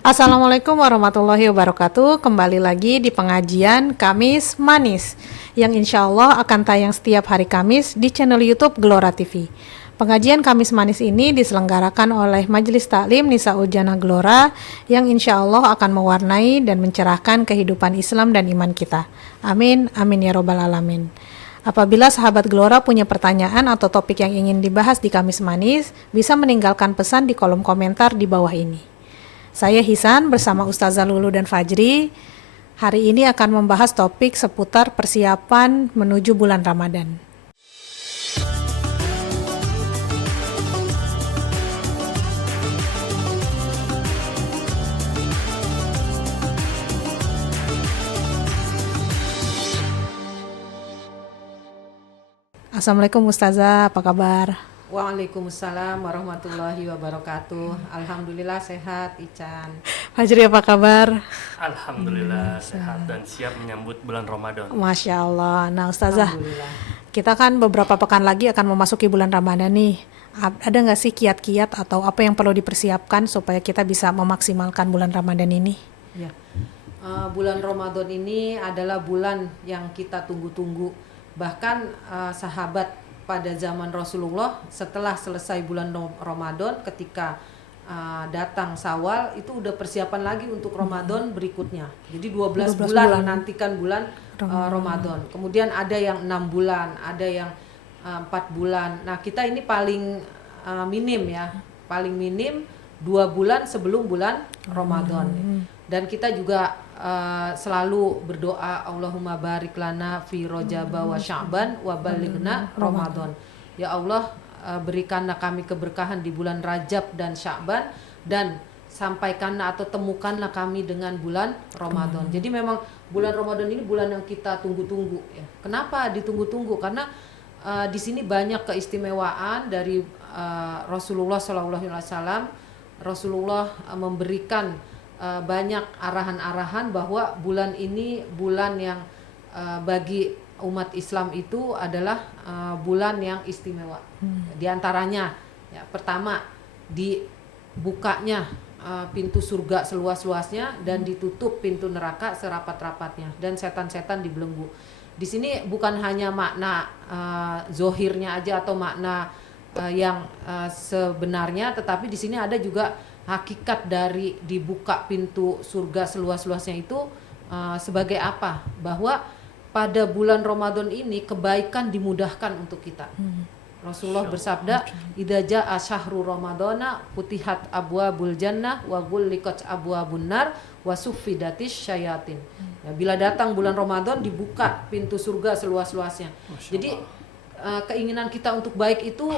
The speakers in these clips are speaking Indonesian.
Assalamualaikum warahmatullahi wabarakatuh. Kembali lagi di pengajian Kamis Manis yang insya Allah akan tayang setiap hari Kamis di channel YouTube Gelora TV. Pengajian Kamis Manis ini diselenggarakan oleh Majelis Taklim Nisa'ul Jannah Gelora yang insya Allah akan mewarnai dan mencerahkan kehidupan Islam dan iman kita. Amin, amin ya robbal alamin. Apabila sahabat Gelora punya pertanyaan atau topik yang ingin dibahas di Kamis Manis, bisa meninggalkan pesan di kolom komentar di bawah ini. Saya Hisan bersama Ustazah Lulu dan Fajri hari ini akan membahas topik seputar persiapan menuju bulan Ramadan. Assalamualaikum Ustazah, apa kabar? Waalaikumsalam warahmatullahi wabarakatuh. Alhamdulillah sehat, Ican. Fajri apa kabar? Alhamdulillah sehat dan siap menyambut bulan Ramadan. Masya Allah. Nah Ustazah, Alhamdulillah. kita kan beberapa pekan lagi akan memasuki bulan Ramadan nih. Ada nggak sih kiat-kiat atau apa yang perlu dipersiapkan supaya kita bisa memaksimalkan bulan Ramadan ini? Ya. Bulan Ramadan ini adalah bulan yang kita tunggu-tunggu. Bahkan sahabat pada zaman Rasulullah setelah selesai bulan Ramadan ketika datang Syawal itu udah persiapan lagi untuk Ramadan berikutnya. Jadi 12 bulan menantikan bulan Ramadan. Kemudian ada yang 6 bulan, ada yang 4 bulan. Nah, kita ini paling minim ya. Paling minim 2 bulan sebelum bulan Ramadan. Dan kita juga selalu berdoa Allahumma barik lana fi Rajab wa Sya'ban wa balighna Ramadan. Ya Allah, berikanlah kami keberkahan di bulan Rajab dan Sya'ban dan sampaikanlah atau temukanlah kami dengan bulan Ramadan. Jadi memang bulan Ramadan ini bulan yang kita tunggu-tunggu ya. Kenapa ditunggu-tunggu? Karena di sini banyak keistimewaan dari Rasulullah SAW. Rasulullah memberikan banyak arahan-arahan bahwa bulan ini bulan yang bagi umat Islam itu adalah bulan yang istimewa. Di antaranya ya, pertama dibukanya pintu surga seluas-luasnya dan ditutup pintu neraka serapat-rapatnya dan setan-setan dibelenggu. Di sini bukan hanya makna zohirnya aja atau makna yang sebenarnya, tetapi di sini ada juga hakikat dari dibuka pintu surga seluas-luasnya itu sebagai apa? Bahwa pada bulan Ramadan ini kebaikan dimudahkan untuk kita. Rasulullah bersabda, "Idza jaa syahrul ramadana futihat abwabul jannah wa ghulliqat abwabun nar wa suffidatis syayatin." Ya, bila datang bulan Ramadan dibuka pintu surga seluas-luasnya. Jadi keinginan kita untuk baik itu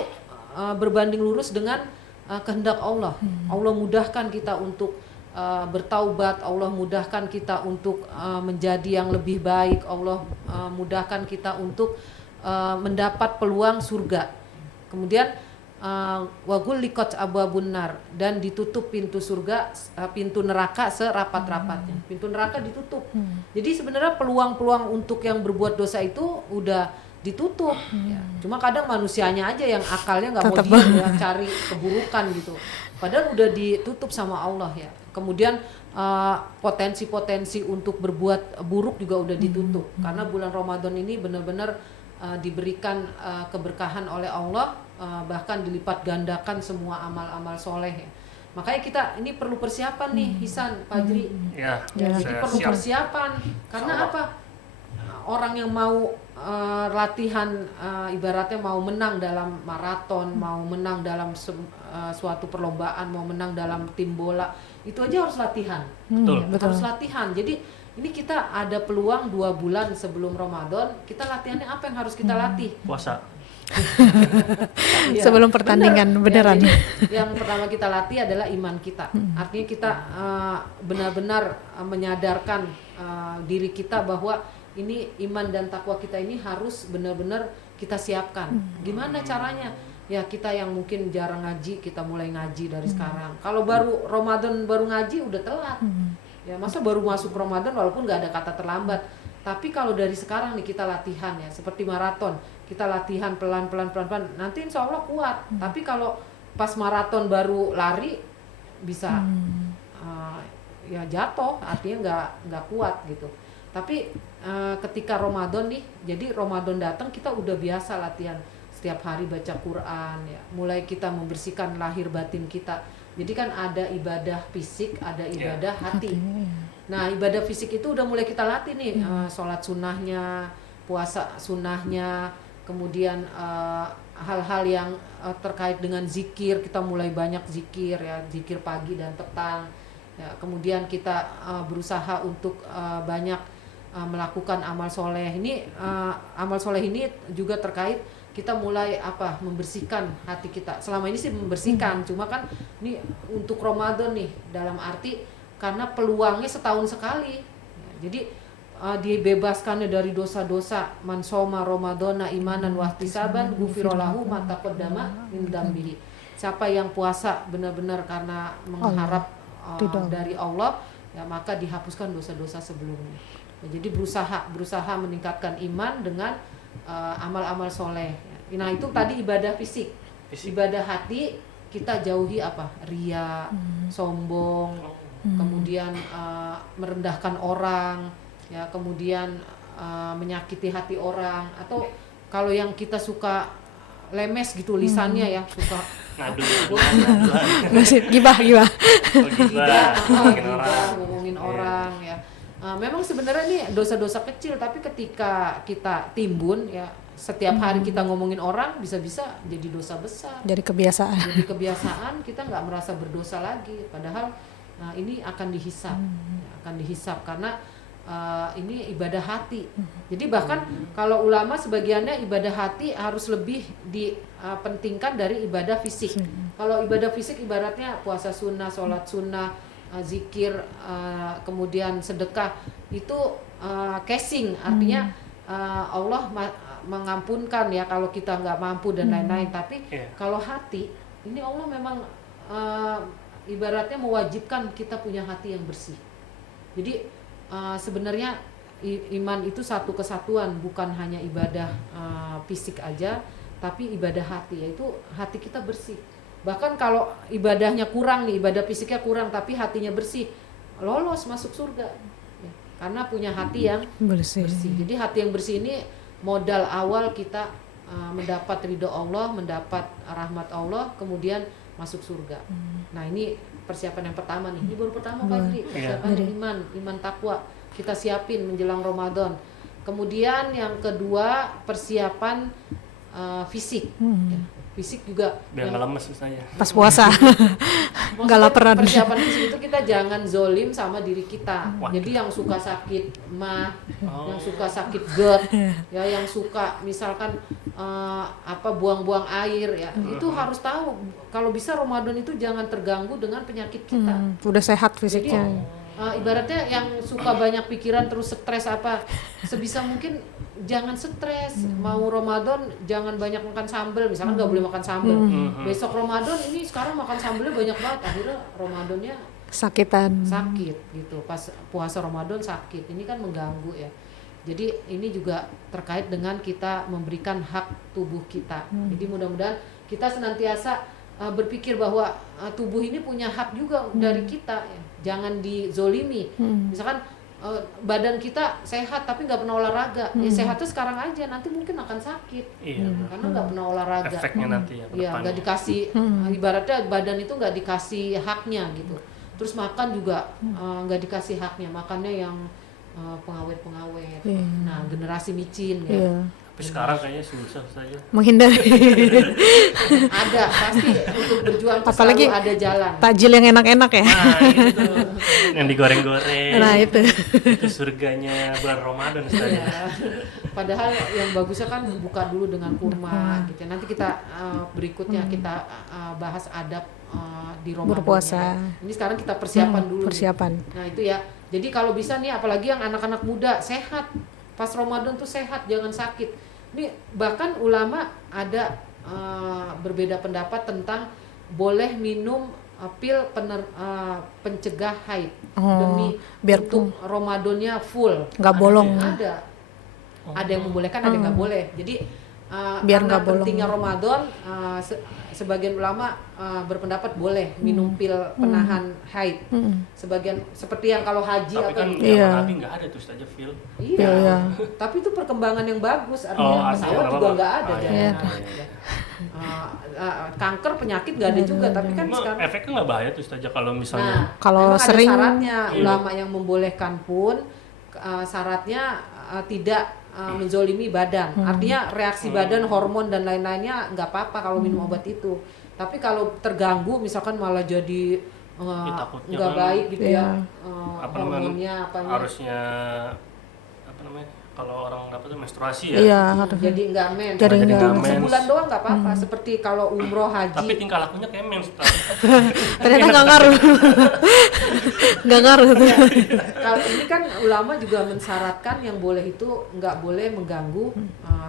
berbanding lurus dengan kehendak Allah. Allah mudahkan kita untuk bertaubat, Allah mudahkan kita untuk menjadi yang lebih baik, Allah mudahkan kita untuk mendapat peluang surga. Kemudian wa ghulliqat abwabun nar dan ditutup pintu surga, pintu neraka serapat-rapatnya. Pintu neraka ditutup. Jadi sebenarnya peluang-peluang untuk yang berbuat dosa itu udah ditutup ya. Cuma kadang manusianya aja yang akalnya nggak mau diem ya, cari keburukan gitu. Padahal udah ditutup sama Allah ya. Kemudian potensi-potensi untuk berbuat buruk juga udah ditutup. Karena bulan Ramadan ini benar-benar diberikan keberkahan oleh Allah, bahkan dilipat gandakan semua amal-amal soleh ya. Makanya kita ini perlu persiapan nih, Hisan, Fajri. Ya, Jadi perlu siap. persiapan. Karena apa? Orang yang mau latihan ibaratnya mau menang dalam maraton, mau menang dalam suatu perlombaan, mau menang dalam tim bola, itu aja harus latihan. Betul. Harus latihan. Jadi ini kita ada peluang 2 bulan sebelum Ramadan, kita latihannya apa yang harus kita latih? Puasa. Ya, Sebelum pertandingan beneran. Ya, jadi yang pertama kita latih adalah iman kita. Artinya kita benar-benar menyadarkan diri kita bahwa ini iman dan takwa kita ini harus benar-benar kita siapkan. Gimana caranya? Ya kita yang mungkin jarang ngaji, kita mulai ngaji dari sekarang. Kalau baru Ramadan baru ngaji udah telat. Ya masa baru masuk Ramadan walaupun nggak ada kata terlambat. Tapi kalau dari sekarang nih kita latihan ya, seperti maraton, kita latihan pelan-pelan, nanti insya Allah kuat. Tapi kalau pas maraton baru lari bisa ya jatuh, artinya nggak kuat gitu. Tapi ketika Ramadan nih, jadi Ramadan datang kita udah biasa latihan setiap hari baca Quran ya, mulai kita membersihkan lahir batin kita. Jadi kan ada ibadah fisik, ada ibadah hati. Nah, ibadah fisik itu udah mulai kita latih nih, sholat sunnahnya, puasa sunnahnya, kemudian hal-hal yang terkait dengan zikir, kita mulai banyak zikir ya, zikir pagi dan petang. Ya, kemudian kita berusaha untuk banyak melakukan amal soleh. Ini amal soleh ini juga terkait kita mulai membersihkan hati kita. Selama ini sih membersihkan, cuma kan ini untuk Ramadan nih, dalam arti karena peluangnya setahun sekali. Ya, jadi dibebaskannya dari dosa-dosa. Man soma Ramadana imanan wahtisaban ghufirallahu ma taqaddama min dzambihi. Siapa yang puasa benar-benar karena mengharap dari Allah, ya maka dihapuskan dosa-dosa sebelumnya. Ya, jadi berusaha meningkatkan iman dengan amal-amal soleh. Nah, itu tadi ibadah fisik. Ibadah hati kita jauhi ria, sombong, kemudian merendahkan orang, ya, kemudian menyakiti hati orang, atau kalau yang kita suka lemes gitu lisannya ya, suka gibah ngomongin orang ya. Memang sebenarnya ini dosa-dosa kecil, tapi ketika kita timbun ya, setiap hari kita ngomongin orang, bisa-bisa jadi dosa besar. Jadi kebiasaan. Jadi kebiasaan, kita nggak merasa berdosa lagi. Padahal ini akan dihisap, akan dihisap karena ini ibadah hati. Jadi bahkan kalau ulama sebagiannya ibadah hati harus lebih dipentingkan dari ibadah fisik. Kalau ibadah fisik ibaratnya puasa sunnah, sholat sunnah, zikir, kemudian sedekah, itu casing, artinya Allah mengampunkan ya kalau kita nggak mampu dan lain-lain. Tapi kalau hati ini Allah memang ibaratnya mewajibkan kita punya hati yang bersih. Jadi sebenarnya iman itu satu kesatuan, bukan hanya ibadah fisik aja, tapi ibadah hati, yaitu hati kita bersih. Bahkan kalau ibadahnya kurang nih, ibadah fisiknya kurang tapi hatinya bersih, lolos masuk surga ya, karena punya hati yang bersih. Jadi hati yang bersih ini modal awal kita mendapat ridho Allah, mendapat rahmat Allah, kemudian masuk surga. Nah, ini persiapan yang pertama nih. Ini baru pertama Pak Idri, persiapan iman takwa kita siapin menjelang Ramadan. Kemudian yang kedua persiapan fisik. Ya. Fisik juga biar nggak lemes misalnya pas puasa. Nggak laparan. Persiapan fisik itu kita jangan zolim sama diri kita. Jadi yang suka sakit yang suka sakit GERD, ya, yang suka misalkan buang-buang air ya, itu harus tahu kalau bisa Ramadan itu jangan terganggu dengan penyakit kita. Udah sehat fisiknya. Jadi ibaratnya yang suka banyak pikiran terus stres sebisa mungkin jangan stres. Mau Ramadan jangan banyak makan sambal, misalkan nggak boleh makan sambal. Besok Ramadan ini sekarang makan sambalnya banyak banget, akhirnya Ramadannya sakit gitu. Pas puasa Ramadan sakit, ini kan mengganggu ya. Jadi ini juga terkait dengan kita memberikan hak tubuh kita. Jadi mudah-mudahan kita senantiasa berpikir bahwa tubuh ini punya hak juga dari kita ya. Jangan dizolimi. Misalkan badan kita sehat tapi nggak pernah olahraga, ya sehatnya sekarang aja, nanti mungkin akan sakit. Karena nggak pernah olahraga. Efeknya nanti ya nggak dikasih ibaratnya badan itu nggak dikasih haknya gitu. Terus makan juga nggak dikasih haknya, makannya yang pengawet. Nah, generasi micin ya. Tapi sekarang kayaknya susah saja menghindari. Ada pasti untuk berjuang, apalagi selalu ada jalan. Takjil yang enak-enak ya. Nah, itu yang digoreng-goreng. Nah, itu surganya bulan Ramadan saja. Padahal yang bagusnya kan buka dulu dengan kurma gitu. Nanti kita berikutnya kita bahas adab di Ramadan. Berpuasa. Ini sekarang kita persiapan dulu. Nah, itu ya. Jadi kalau bisa nih, apalagi yang anak-anak muda sehat. Pas Ramadan tuh sehat, jangan sakit. Ini bahkan ulama ada berbeda pendapat tentang boleh minum pil pencegah haid demi biar untuk Ramadannya full. Nggak bolong. Ada yang membolehkan, ada yang nggak boleh. Jadi Biar karena nggak bolong. pentingnya Ramadan, sebagian ulama berpendapat boleh minum pil penahan haid. Sebagian seperti yang kalau haji Tapi atau kan Iya. zaman Nabi nggak ada tuh Ustazah feel. iya. Pil, ya. Tapi itu perkembangan yang bagus, Oh, artinya artinya pesawat nggak juga apa-apa. nggak ada Oh, jadi. iya. Kanker penyakit nggak ada juga, tapi kan Cuma sekarang efeknya nggak bahaya tuh Ustazah kalau misalnya. nah, Kalau memang sering- ada syaratnya. Iya. Ulama yang membolehkan pun syaratnya tidak menzolimi badan. Artinya reaksi badan, hormon dan lain-lainnya nggak apa-apa kalau minum obat itu. Tapi kalau terganggu misalkan malah jadi Ya, takutnya nggak kan, baik gitu iya. ya, apa hormonnya namanya, apanya. harusnya apa namanya, kalau orang dapat tuh menstruasi ya. Iya, harus. Jadi nggak mens. Jadi Itu nggak untuk mens. sebulan doang nggak apa-apa. Seperti kalau umroh Tapi haji. tingkah lakunya kayak mens Ustaz. Ternyata nggak ngaruh. Nggak ngaruh tuh. Kalau ini kan ulama juga mensyaratkan yang boleh itu nggak boleh mengganggu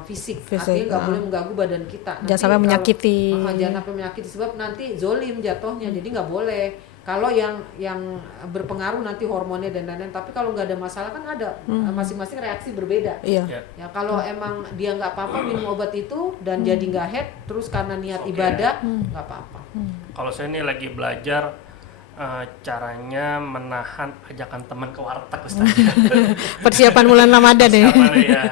fisik. Fisik, Artinya nggak boleh mengganggu badan kita. Jangan sampai menyakiti. Jangan sampai menyakiti sebab nanti zolim jatuhnya. Jadi nggak boleh. Kalau yang berpengaruh nanti hormonnya dan lain-lain. Tapi kalau nggak ada masalah kan ada masing-masing reaksi berbeda. Iya. Ya. Ya kalau emang dia nggak apa-apa minum obat itu dan jadi nggak head terus karena niat ibadah nggak apa-apa. Kalau saya nih lagi belajar caranya menahan ajakan teman ke warteg Ustaz. Persiapan bulan Ramadan ya. Siapa nih ya?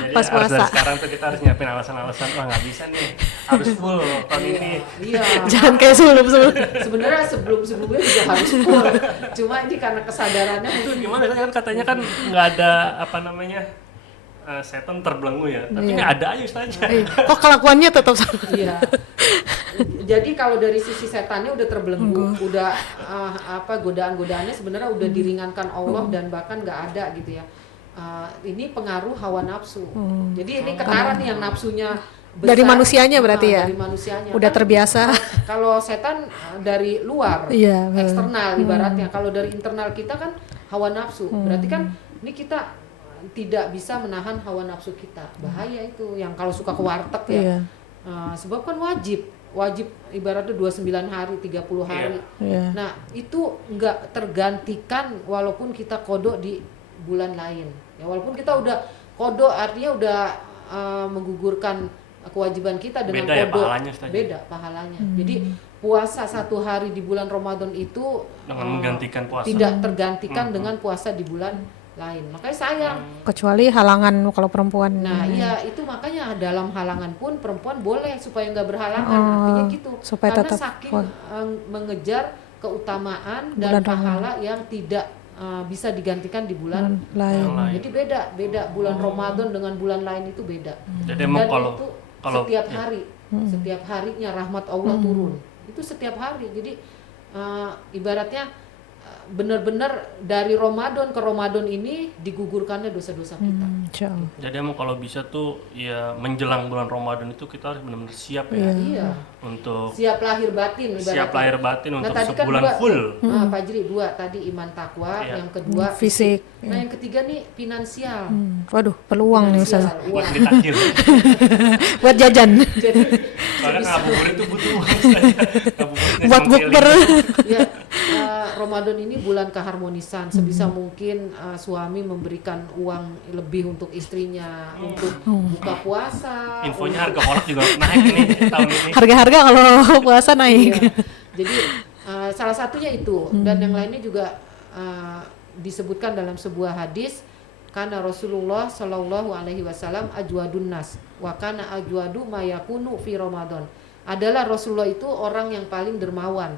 Jadi Pas harus dari puasa. sekarang tuh kita harus nyiapin alasan-alasan, wah nggak bisa nih, harus full tahun ini. Iya. Jangan kayak sebelum-sebelum. Sebenarnya sebelumnya juga harus full. Cuma ini karena kesadarannya Itu gimana kan katanya kan nggak ada apa namanya, setan terbelenggu ya, tapi Iya. nggak ada aja Ustaz. Kok kelakuannya tetap sama? Iya. Jadi kalau dari sisi setannya udah terbelenggu, udah godaan-godaannya sebenarnya udah diringankan Allah dan bahkan nggak ada gitu ya. Ini pengaruh hawa nafsu. Jadi ini ketara nih yang nafsunya besar. Dari manusianya berarti ya? Dari manusianya. Udah Kan, terbiasa. kalau setan dari luar, Iya, benar. eksternal ibaratnya. Kalau dari internal kita kan hawa nafsu. Berarti kan ini kita tidak bisa menahan hawa nafsu kita. Bahaya itu. Yang kalau suka ke warteg ya. Iya. Sebab kan wajib ibaratnya 29 hari, 30 hari. Iya. Nah, itu nggak tergantikan walaupun kita kodok di bulan lain. Ya walaupun kita udah kodok artinya udah menggugurkan kewajiban kita dengan Beda ya kodok. pahalanya, Ustaz? Beda pahalanya. Jadi puasa 1 hari di bulan Ramadan itu Dengan menggantikan puasa. tidak tergantikan dengan puasa di bulan lain. Makanya sayang. Kecuali halangan kalau perempuan. Nah, iya itu makanya dalam halangan pun perempuan boleh supaya nggak berhalangan, artinya gitu. supaya Karena tetap saking kuat. mengejar keutamaan Bulan dan pahala yang tidak bisa digantikan di bulan lain. lain. Jadi beda bulan Ramadan dengan bulan lain itu beda. Jadi emang Dan kalau itu kalau setiap ya, hari, setiap harinya rahmat Allah turun. Itu setiap hari. Jadi ibaratnya benar-benar dari Ramadan ke Ramadan ini digugurkannya dosa-dosa kita. Insya Allah. jadi emang kalau bisa tuh ya menjelang bulan Ramadan itu kita harus benar-benar siap ya Iya. untuk Siap lahir batin ibaratnya. siap lahir batin untuk tadi kan sebulan dua, full. Pak Jri, 2 tadi iman takwa, Iya. yang kedua Fisik. Nah, yang ketiga nih finansial. Waduh, peluang nih Ustaz. Finansial, Buat uang. ditakdir. Buat jajan. Jadi Soalnya ngabuburit itu butuh uang. Ngabuburitnya Buat sama bukber. ya Ramadan ini bulan keharmonisan. Sebisa mungkin suami memberikan uang lebih untuk istrinya untuk buka puasa. Infonya harga kolak juga naik nih tahun ini. Harga-harga kalau puasa naik. Iya. Jadi salah satunya itu dan yang lainnya juga disebutkan dalam sebuah hadis karena Rasulullah Shallallahu Alaihi Wasallam ajwadun nas wa kana ajwadu mayakunu fi Ramadan adalah Rasulullah itu orang yang paling dermawan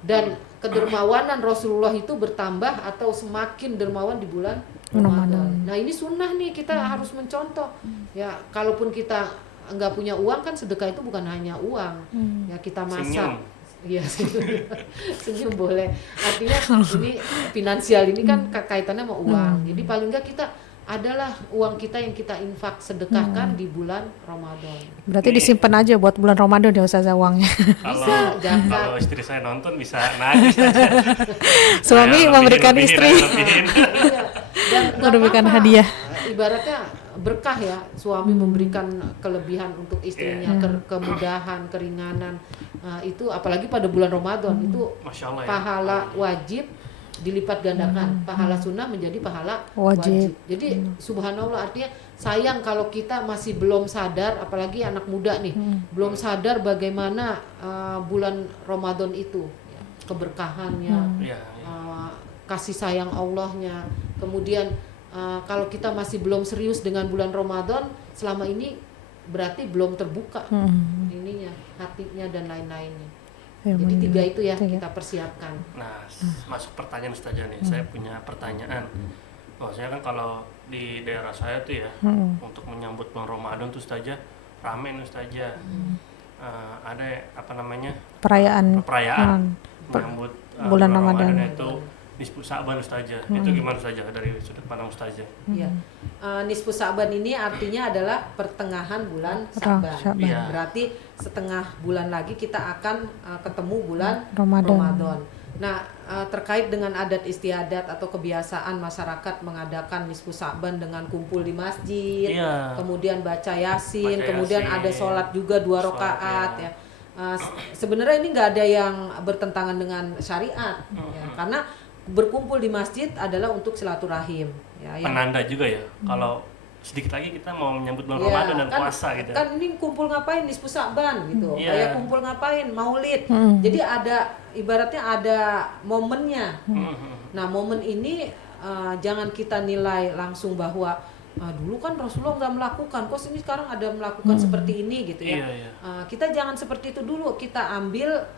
dan kedermawanan Rasulullah itu bertambah atau semakin dermawan di bulan Ramadan. Nah ini sunnah nih kita harus mencontoh ya kalaupun kita nggak punya uang kan sedekah itu bukan hanya uang ya kita masak. Senyum. Iya, senyum boleh. Artinya ini finansial ini kan kaitannya sama uang. Jadi paling nggak kita adalah uang kita yang kita infak sedekahkan di bulan Ramadan. Berarti disimpan aja buat bulan Ramadan ya Ustazah uangnya. Bisa, zakat. Kalau istri saya nonton bisa nagih saja. Suami Nah, memberikan lebihin, istri. lebihin. Iya. Dan nggak Memberikan apa-apa. hadiah. Ibaratnya berkah ya, suami memberikan kelebihan untuk istrinya, kemudahan, keringanan. Nah, itu apalagi pada bulan Ramadan itu Masya Allah ya. pahala wajib dilipat gandakan, pahala sunnah menjadi pahala Wajib. wajib. Jadi subhanallah artinya sayang kalau kita masih belum sadar, apalagi anak muda nih, belum sadar bagaimana bulan Ramadan itu, ya, keberkahannya, Iya, iya. kasih sayang Allahnya. Kemudian kalau kita masih belum serius dengan bulan Ramadan, selama ini berarti belum terbuka ininya, hatinya dan lain-lainnya. Ya, Jadi tiga itu ya tiga. kita persiapkan. Nah, masuk pertanyaan Ustazah nih. Saya punya pertanyaan. Maksudnya kan kalau di daerah saya tuh ya, untuk menyambut bulan Ramadan tuh Ustazah rame nih Ustazah. Ada apa namanya? Perayaan menyambut bulan Ramadan itu Nisfu Sa'ban Ustazah. Itu gimana Ustazah dari sudut pandang Ustazah? Iya. Nisfu Sa'ban ini artinya adalah pertengahan bulan Sa'ban. Sya'ban. Iya. Berarti setengah bulan lagi kita akan ketemu bulan Ramadan. Ramadan. Nah, terkait dengan adat istiadat atau kebiasaan masyarakat mengadakan Nisfu Sa'ban dengan kumpul di masjid, Iya. kemudian baca Yasin, Baca kemudian Yasin. ada sholat juga 2 Sholat, rakaat ya. ya. Sebenarnya ini nggak ada yang bertentangan dengan syariat, ya, karena berkumpul di masjid adalah untuk silaturahim. Ya, yang Penanda juga ya. Kalau sedikit lagi kita mau menyambut bulan Iya, Ramadan dan kan, puasa gitu. kan ini kumpul ngapain Nisfu Sa'ban gitu. Iya. Kayak kumpul ngapain Maulid. Jadi ada ibaratnya ada momennya. Nah, momen ini jangan kita nilai langsung bahwa dulu kan Rasulullah nggak melakukan, kok ini sekarang ada melakukan seperti ini gitu ya. Iya, iya. Kita jangan seperti itu dulu. Kita ambil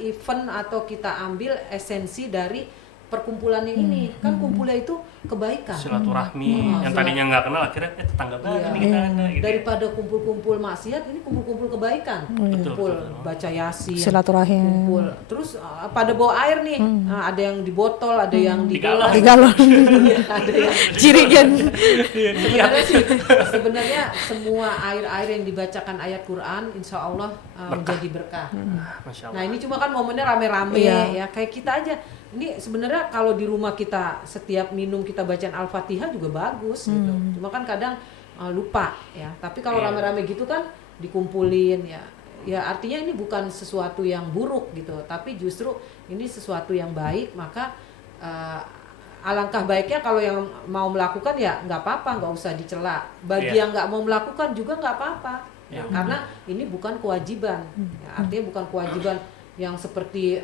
event atau kita ambil esensi dari perkumpulannya ini. Kan kumpulnya itu kebaikan. Silaturahmi yang tadinya nggak kenal akhirnya tetangga banget Iya. nih kita ada gitu. Daripada kumpul-kumpul maksiat, ini kumpul-kumpul kebaikan. Kumpul betul. baca Yasin, Silaturahim. kumpul. Terus pada bawa air nih. Ada yang di botol, ada yang di Di Di galon. Iya, ada yang Jirigen. sebenarnya semua air-air yang dibacakan ayat Quran, insya Allah menjadi berkah. Masya Allah. Nah, ini cuma kan momennya rame-rame Iya. ya, kayak kita aja. Ini sebenarnya kalau di rumah kita setiap minum kita bacaan Al-Fatihah juga bagus gitu. Cuma kan kadang lupa ya. Tapi kalau Iya. rame-rame gitu kan dikumpulin ya. Ya artinya ini bukan sesuatu yang buruk gitu, tapi justru ini sesuatu yang baik. Maka alangkah baiknya kalau yang mau melakukan ya nggak apa-apa, nggak usah dicela. Bagi Iya. yang nggak mau melakukan juga nggak apa-apa. Ya, Karena ini bukan kewajiban. Ya, artinya bukan kewajiban yang seperti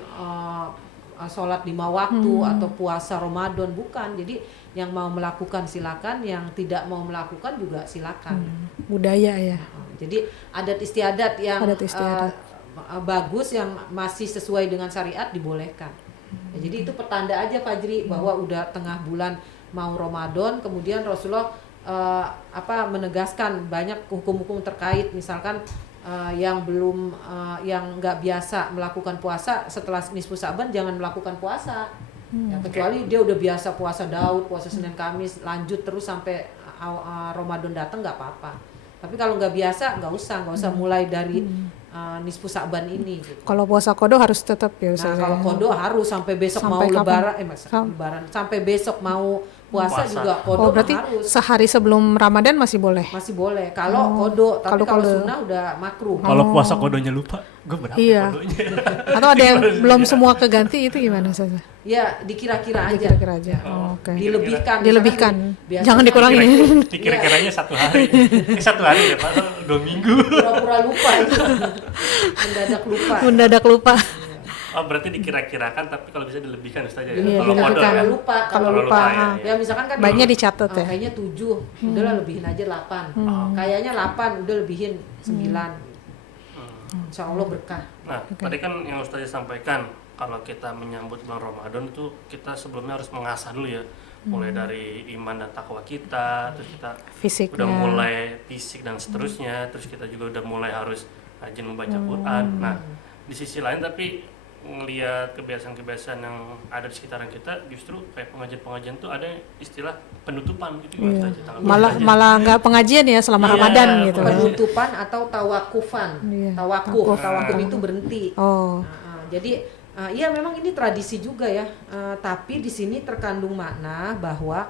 sholat 5 waktu atau puasa Ramadan, bukan. Jadi yang mau melakukan silakan, yang tidak mau melakukan juga silakan. Budaya ya. Jadi adat istiadat yang Adat istiadat. bagus yang masih sesuai dengan syariat dibolehkan. Ya, jadi itu pertanda aja Fajri bahwa udah tengah bulan mau Ramadan, kemudian Rasulullah menegaskan banyak hukum-hukum terkait, misalkan yang belum yang nggak biasa melakukan puasa setelah Nisfu Sa'ban jangan melakukan puasa. Ya, kecuali dia udah biasa puasa Daud, puasa Senin Kamis, lanjut terus sampai Ramadan datang nggak apa-apa. Tapi kalau nggak biasa nggak usah mulai dari Nisfu Sa'ban ini. Gitu. Kalau puasa kodo harus tetap ya Nah, Ustazah. kalau kodo harus sampai besok Sampai mau kapan? lebaran, sampai besok mau puasa Puasa. juga kodo Oh, berarti harus. sehari sebelum Ramadan masih boleh. Masih boleh kalau kodo, tapi kalau kalau kodo. sunnah udah makruh. Kalau puasa kodonya lupa, gue berapa Iya. kodonya? Atau ada yang belum semua keganti itu gimana Ustazah? Ya dikira-kira aja. Kira-kira aja. Ya. Oh, oke. Dilebihkan. Dilebihkan. Biasanya Jangan dikurangi. Dikira-kiranya 1 hari. 1 hari ya, padahal 2 minggu. Pura-pura lupa itu. Mendadak lupa. Mendadak lupa. Oh, berarti dikira-kirakan tapi kalau bisa dilebihkan Ustazah ya. Iya, Kalau kodo dilebihkan. ya. Kalau lupa, Kalau lupa, lupa. ya. ya misalkan kan Baiknya dicatat ya. kayaknya 7, udahlah lebihin aja 8. Kayaknya 8, udah lebihin 9. Insya Allah berkah. Nah, tadi kan yang Ustazah sampaikan kalau kita menyambut bulan Ramadan tuh kita sebelumnya harus mengasah dulu ya. Mulai dari iman dan takwa kita, terus kita Fisiknya. udah mulai fisik dan seterusnya, terus kita juga udah mulai harus rajin membaca Quran. Nah, di sisi lain tapi ngelihat kebiasaan-kebiasaan yang ada di sekitaran kita, justru kayak pengajian-pengajian tuh ada istilah penutupan gitu. Iya. Ustazah, tanggal Malah pengajian. malah nggak pengajian ya selama Iya, Ramadan gitu. Penutupan atau tawakufan. Iya, Tawakuf tawakuf. itu berhenti. Oh. Jadi iya memang ini tradisi juga ya. Tapi di sini terkandung makna bahwa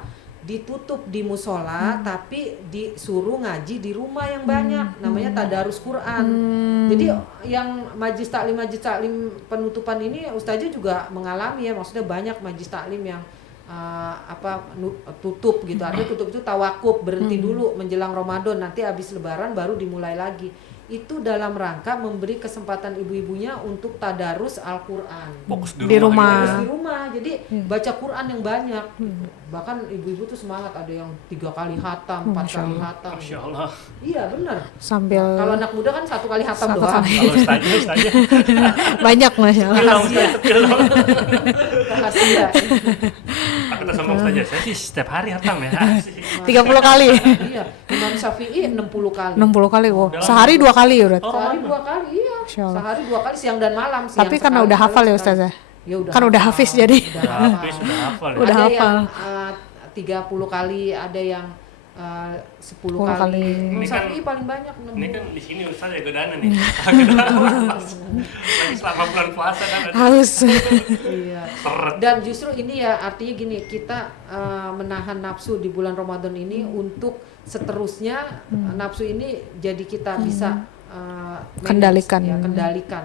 ditutup di musola tapi disuruh ngaji di rumah yang banyak, namanya tadarus Quran. Jadi yang majlis taklim penutupan ini Ustazah juga mengalami ya, maksudnya banyak majlis taklim yang tutup gitu. Artinya tutup itu tawakuf, berhenti dulu menjelang Ramadan, nanti habis Lebaran baru dimulai lagi. Itu dalam rangka memberi kesempatan ibu-ibunya untuk tadarus Al-Qur'an. Fokus Di rumah. Fokus di rumah, jadi baca Quran yang banyak. Bahkan ibu-ibu tuh semangat, ada yang 3 kali hatam, 4 kali hatam. Masya Allah. Iya benar. Sambil Kalau anak muda kan 1 kali hatam Satu doang. kali. Kalau ustazah. banyak Masya Allah. Spill dong, Rahasia. spill dong. Rahasia. Aku kata sama ustazah, saya sih setiap hari hatam ya. Asik. 30 kali. Iya, Imam Syafi'i 60 kali. 60 kali. Wow. Dalam- Sehari 2 kali ya berarti. Oh, Sehari Ramadan. 2 kali, iya. Masya Allah. Sehari 2 kali, siang dan malam. Siang Tapi karena sekali, udah hafal malam ya sekali. Ustazah. Ya udah. Kan udah hafiz jadi. Udah hafal. Sudah hafal ya. Udah ada hafal. yang 30 kali, ada yang 10 10 kali. kali. Imam Ini kan- Syafi'i paling banyak 60. Ini kan di sini ustaz ya godaan nih. Godaan lagi selama bulan puasa kan ada Haus. Iya. seret. Dan justru ini ya artinya gini, kita menahan nafsu di bulan Ramadan ini untuk seterusnya nafsu ini jadi kita bisa manage, Kendalikan. ya, kendalikan.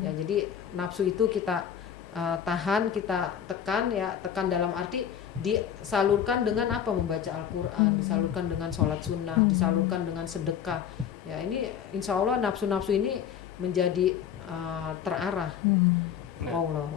Ya, jadi nafsu itu kita tahan, kita tekan ya, tekan dalam arti disalurkan dengan apa? Membaca Al-Qur'an, disalurkan dengan sholat sunnah, disalurkan dengan sedekah. Ya, ini insya Allah nafsu-nafsu ini menjadi terarah. Wallahu